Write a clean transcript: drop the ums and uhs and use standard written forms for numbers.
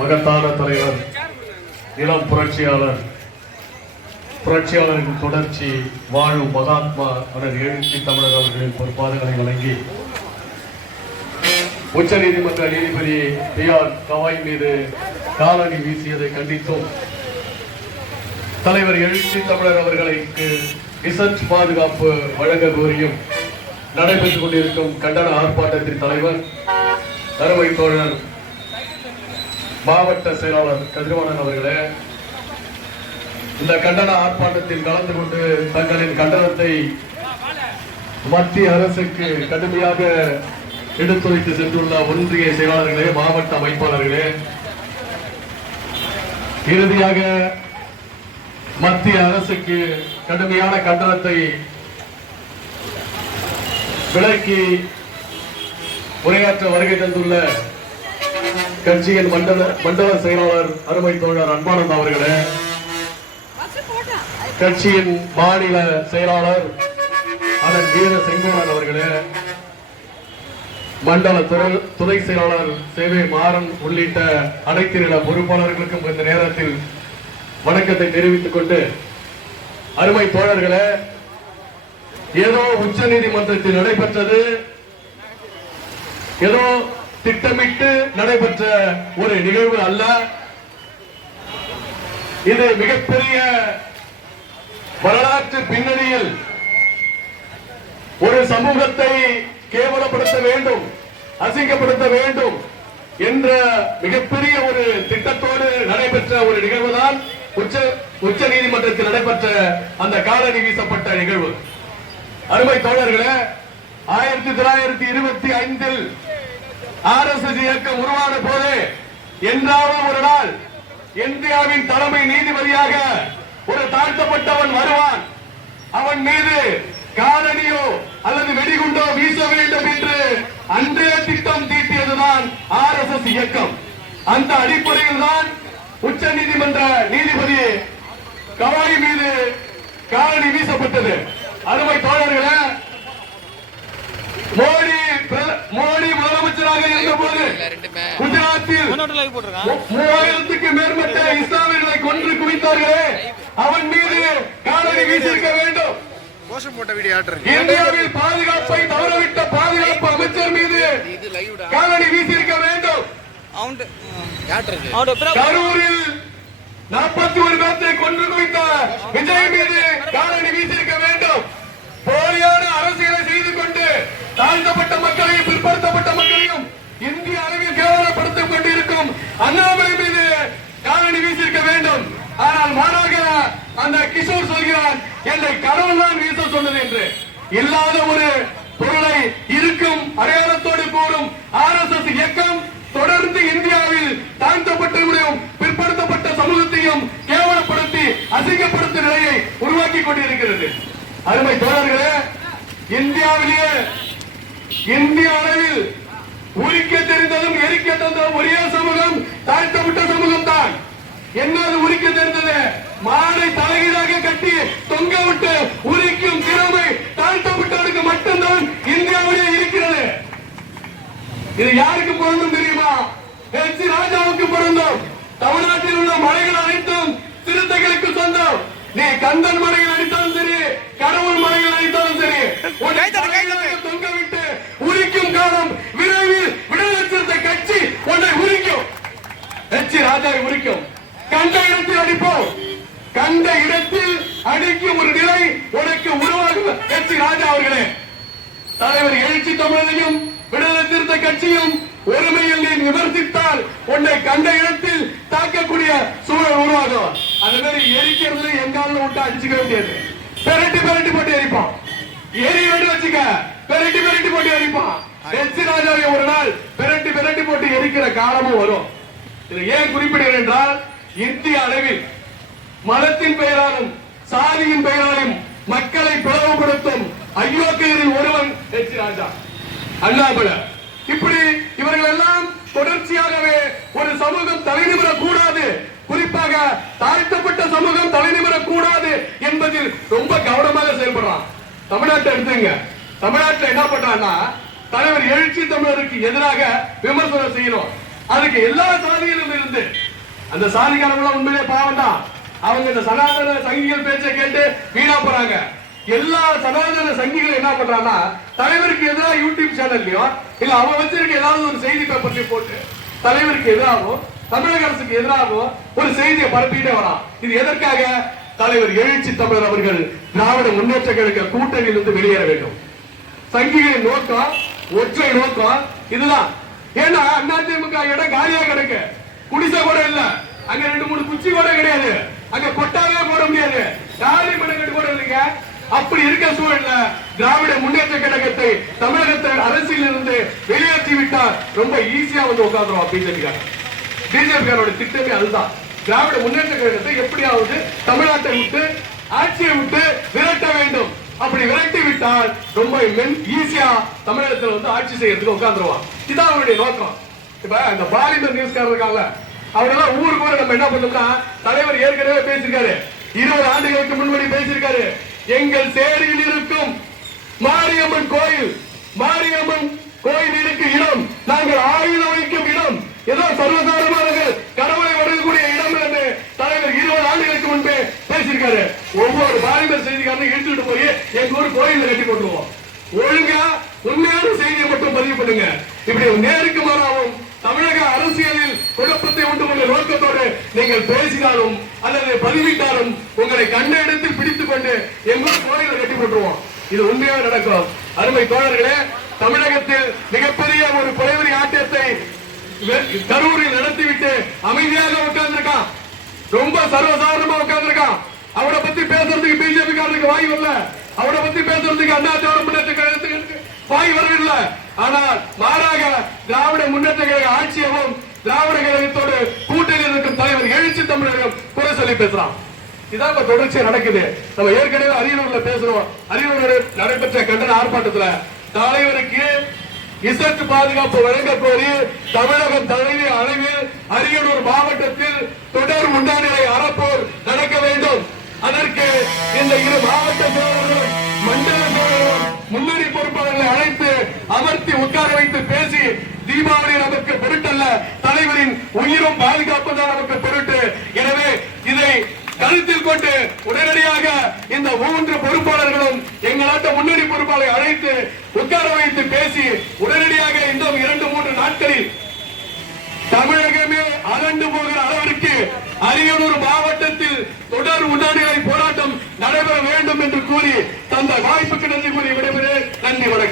மகத்தான தலைவர், இளம் புரட்சியாளரின் தொடர்ச்சி, வாழும் மகாத்மா அண்ணல் எழுச்சி தமிழர் அவர்களின் பொறுப்பாளர்களை வழங்கி உச்ச நீதிமன்ற நீதிபதி PR கவாய் மீது காலணி வீசியதை கண்டித்தும் தலைவர் எழுச்சி தமிழர் அவர்களுக்கு ரிசர்ச் பாதுகாப்பு வழங்க கோரியும் நடைபெற்றுக் கொண்டிருக்கும் கண்டன ஆர்ப்பாட்டத்தின் தலைவர் அருமை தோழர் மாவட்ட செயலாளர் கதிரவணன் அவர்களே, இந்த கண்டன ஆர்ப்பாட்டத்தில் கலந்து கொண்டு தங்களின் கண்டனத்தை மத்திய அரசுக்கு கடுமையாக எடுத்துரைத்து சென்றுள்ள ஒன்றிய செயலாளர்களே, மாவட்ட அமைப்பாளர்களே, இறுதியாக மத்திய அரசுக்கு கடுமையான கண்டனத்தை விலக்கி உரையாற்ற வருகை தந்துள்ள கட்சியின் மண்டல செயலாளர் அருமை தோழர் அன்பானந்த் அவர்களே, கட்சியின் மாநில செயலாளர் அண்ணன் வீர செங்கோடன் அவர்களே, மண்டல துணை செயலாளர் சேவை மாறன் உள்ளிட்ட அனைத்து நில பொறுப்பாளர்களுக்கும் இந்த நேரத்தில் வணக்கத்தை தெரிவித்துக் கொண்டு, அருமை தோழர்களே, ஏதோ உச்ச நீதிமன்றத்தில் நடைபெற்றது, ஏதோ திட்டமிட்டு நடைபெற்ற ஒரு நிகழ்வு அல்ல. இது மிகப்பெரிய வரலாற்று பின்னணியில் ஒரு சமூகத்தை கேவலப்படுத்த வேண்டும், அசிங்கப்படுத்த வேண்டும் என்ற மிகப்பெரிய ஒரு திட்டத்தோடு நடைபெற்ற ஒரு நிகழ்வுதான் உச்ச நீதிமன்றத்தில் நடைபெற்ற அந்த காலணி வீசப்பட்ட நிகழ்வு. அருமை தோழர்களே, 1925 RSS இயக்கம் உருவான போது என்றாவது ஒரு நாள் இந்தியாவின் தலைமை நீதிபதியாக ஒரு தாழ்த்தப்பட்டவன் வருவான், அவன் மீது காலணியோ அல்லது வெடிகுண்டோ வீச வேண்டும் என்று அன்றைய திட்டம் தீட்டியதுதான் RSS இயக்கம். அந்த அடிப்படையில் தான் உச்ச நீதிமன்ற நீதிபதி கவாய் மீது காலணி வீசப்பட்டது. அருமை தோழர்களே, மோடி முதலமைச்சராக இருந்த போது குஜராத்தில் 3000க்கு மேற்பட்ட இஸ்லாமியர்களை கொன்று குவித்தார்களே, அவன் மீது காலணி வீசியிருக்க வேண்டும். இந்தியாவில் பாதுகாப்பை தவறவிட்ட பாதுகாப்பு அமைச்சர் மீது காலணி வீசியிருக்க வேண்டும். கரூரில் 41 பேர்த்தை கொன்று குவித்த விஜய் மீது காலணி வீசியிருக்க வேண்டும். போலியான அரசியலை செய்து கொண்டு தாழ்த்தப்பட்ட மக்களையும் பிற்படுத்தப்பட்ட மக்களையும் இந்திய அளவில் கேவலப்படுத்திக் கொண்டிருக்கும் அண்ணாமலை மீது காலணி வீசியிருக்க வேண்டும். ஆனால் மாறாக அந்த கிஷோர் சொல்கிறான், என்னை கடவுள் தான் வீச சொன்னது என்று. இல்லாத ஒரு பொருளை இருக்கும் அடையாளத்தோடு கூறும் RSS இயக்கம் தொடர்ந்து இந்தியாவில் தாழ்த்தப்பட்டவர்களையும் பிற்படுத்தப்பட்ட சமூகத்தையும் கேவலப்படுத்தி அசிங்கப்படுத்தும் நிலையை உருவாக்கி கொண்டிருக்கிறது. அருமை தோழர்களே, இந்தியாவிலேயே இந்திய அளவில் உரிக்க தெரிந்ததும் எரிக்க தந்ததும் ஒரே சமூகம் தாழ்த்தப்பட்ட சமூகம் தான். என்னது உரிக்க தெரிந்தது? மாடை தலைகீழாக கட்டி தொங்க விட்டு உரிக்கும் திறமை தாழ்த்தப்பட்டவருக்கு மட்டும்தான் இந்தியாவிலே இருக்கிறது. இது யாருக்கு பொருந்தும் தெரியுமா? HC ராஜாவுக்கு பொருந்தும். தமிழ்நாட்டில் உள்ள மலைகள் அனைத்தும் சிறுத்தைகளுக்கு சொந்தம். நீ கந்தன் மலைகள் அடித்தாலும் சரி, கடவுள் மலைகள் அடித்தாலும் சரி, தொங்க விட்டு உரிக்கும் காலம் விரைவில் விடுதலை சிறுத்தை கட்சி உன்னை உரிக்கும். HC ராஜாவை உரிக்கும். கண்ட இடத்தில் அடிப்போம். கண்ட இடத்தில் அடிக்கும் ஒரு நிலை உனக்கு உருவாகும். HC ராஜா அவர்களே, தலைவர் எழுச்சி தமிழையும் விடுதலை சிறுத்தை கட்சியும் ஒருமையில் நீ விமர்சித்தால் உன்னை கண்ட இடத்தில் தாக்கக்கூடிய சூழல் உருவாகும். அந்த மாதிரி எரிக்கிறது எங்கால விட்டு அடிச்சுக்க வேண்டியது. பெரட்டி போட்டு எரிப்பான். எரி வேண்டு வச்சுக்க, பெரட்டி போட்டு எரிப்பான். HC ராஜாவை ஒரு நாள் பெரட்டி போட்டு எரிக்கிற காலமும் வரும். இதை ஏன் குறிப்பிடுகிறேன் என்றால், இந்திய அளவில் மதத்தின் பெயராலும் சாதியின் பெயராலும் மக்களை பிளவுபடுத்தும் அயோக்கியரில் ஒருவன் HC ராஜா, அண்ணாமலை. இப்படி இவர்கள் எல்லாம் தொடர்ச்சியாகவே ஒரு சமூகம் தலைநிமிரக் கூடாது, குறிப்பாக தாழ்த்தப்பட்ட சமூகம் தலைநிமிரக் கூடாது என்பதில் ரொம்ப கவனமாக செயல்படுறான். தமிழ்நாட்டை எடுத்துங்க. தமிழ்நாட்டில் என்ன பண்றான்னா, தலைவர் எழுச்சி தமிழருக்கு எதிராக விமர்சனம் செய்யணும். அதுக்கு எல்லா சாதியிலும் இருந்து அந்த சாதிக்காரங்க உண்மையிலே பாவம் தான். அவங்க இந்த சனாதன சங்கிகள் பேச்சை கேட்டு வீணா போறாங்க. எல்லா சனாதன சங்கிகளும் என்ன பண்றாங்கன்னா தலைவருக்கு எதிராக யூடியூப் சேனல்லையோ இல்ல அவன் வச்சிருக்க ஏதாவது ஒரு செய்தி பேப்பர்லயும் போட்டு தலைவருக்கு எதிராகவும் தமிழக அரசுக்கு எதிராகவும் ஒரு செய்தியை பரப்பிட்டே வரான். இது எதற்காக? தலைவர் எழுச்சி தமிழர் அவர்கள் திராவிட முன்னேற்ற கழக கூட்டணியிலிருந்து வெளியேற வேண்டும். சங்கிகளின் நோக்கம், ஒற்றை நோக்கம் இதுதான். ஏன்னா அதிமுக இடம் காலியாக கிடக்கு, குடிசை கூட இல்ல, அங்க 2-3 குச்சி கூட கிடையாது, அங்க கொட்டாவே போட முடியாது, காலி மணக்கட்டு கூட இல்லைங்க. அப்படி இருக்க சூழல்ல திராவிட முன்னேற்ற கழகத்தை தமிழகத்தில் அரசியல் இருந்து வெளியேற்றி விட்டார் ரொம்ப ஈஸியா வந்து உட்கார்ந்துருவோம் பிஜேபிக்காரோட திட்டமே அதுதான். திராவிட முன்னேற்ற கழகத்தை எப்படியாவது தமிழ்நாட்டை விட்டு ஆட்சியை விட்டு விரட்ட வேண்டும். அப்படி விரட்டி விட்டால் ரொம்ப ஈஸியா தமிழகத்தில் வந்து ஆட்சி செய்யறதுக்கு உட்கார்ந்துருவான். இதான் அவருடைய நோக்கம். இப்ப இந்த பாலிமர் நியூஸ்காரர் இருக்காங்க, அவரெல்லாம் ஊருக்கு கூட நம்ம என்ன பண்ணோம்னா தலைவர் ஏற்கனவே பேசியிருக்காரு, 20 ஆண்டுகளுக்கு முன்னாடி பேசியிருக்காரு. எங்கள் சேரியில் இருக்கும் மாரியம்மன் கோயில், மாரியம்மன் கோயில் இருக்கு இடம் நாங்கள் ஆயுதம் வைக்கும் இடம், ஏதோ சர்வசாதாரணமாக கடவுளை வணங்கக்கூடிய இடம் என்று தலைவர் 20 ஆண்டுகளுக்கு முன்பே பேசியிருக்காரு. ஒவ்வொரு பாலிமர் செய்திக்காரனை இழுத்துட்டு போய் எங்க ஊர் கோயில் கட்டி போட்டுருவோம். ஒழுங்கா உண்மையான செய்தியை மட்டும் பதிவு பண்ணுங்க. இப்படி நேருக்கு மாறாவும் தமிழக அரசியலில் குழப்பத்தை உண்டு கொண்ட நோக்கத்தோடு நீங்கள் பேசினாலும் அல்லது பதிவிட்டாலும் உங்களை கண்ட இடத்தில் பிடித்துக் கொண்டு எங்கூர் கோயிலை கட்டி போட்டுருவோம். இது உண்மையாக நடக்கும். அருமை தோழர்களே, தமிழகத்தில் மிகப்பெரிய ஒரு கொலைவெறி ஆட்டத்தை கரூரில் நடத்திவிட்டு அமைதியாக உட்கார்ந்திருக்கான், ரொம்ப சர்வசாதாரணமா உட்கார்ந்திருக்கான். அவனை பத்தி பேசுறதுக்கு பிஜேபி காரனுக்கு வாய் வரல, அவனை பத்தி பேசுறதுக்கு அண்ணா திராவிட முன்னேற்ற கழகத்துக்கு வாய் வரவில்லை. ஆனால் மாறாக திராவிட முன்னேற்ற கழக ஆட்சியவும் திராவிட கழகத்தோடு கூட்டணியில் இருக்கும் தலைவர் எழுச்சி தமிழகம் குறை சொல்லி பேசுறான். இதான் தொடர்ச்சியா நடக்குது. நம்ம ஏற்கனவே அரியலூர்ல பேசுறோம். அரியலூர் நடைபெற்ற கண்டன ஆர்ப்பாட்டத்துல தலைவருக்கு இசட் பாதுகாப்பு வழங்க கோரி தமிழகம் தலைவி அளவில் அரியலூர் மாவட்டத்தில் தொடர் முன்னாடியை அறப்போர் நடக்க வேண்டும். அதற்கு இந்த 2 மாவட்ட செயலாளர்களும் மண்டல செயலாளர்களும் முன்னணி பொறுப்பாளர்களை அழைத்து அமர்த்தி உட்கார வைத்து பேசி, தீபாவளி நமக்கு பொருட்டல்ல, தலைவரின் உயிரும் பாதுகாப்பு தான் நமக்கு பொருட்டு. எனவே இதை கருத்தில் கொண்டு உடனடியாக இந்த 3 பொறுப்பாளர்களும் எங்களாட்ட முன்னணி பொறுப்பாளரை அழைத்து உட்கார வைத்து பேசி உடனடியாக இந்த 2-3 நாட்களில் தமிழகமே அரண்டு போகிற அளவிற்கு அரியலூர் மாவட்டத்தில் தொடர் உடனடி போராட்டம் நடைபெற வேண்டும் என்று கூறி தந்த வாய்ப்புக்கு நன்றி கூறி விடைபெறுகிறேன். நன்றி, வணக்கம்.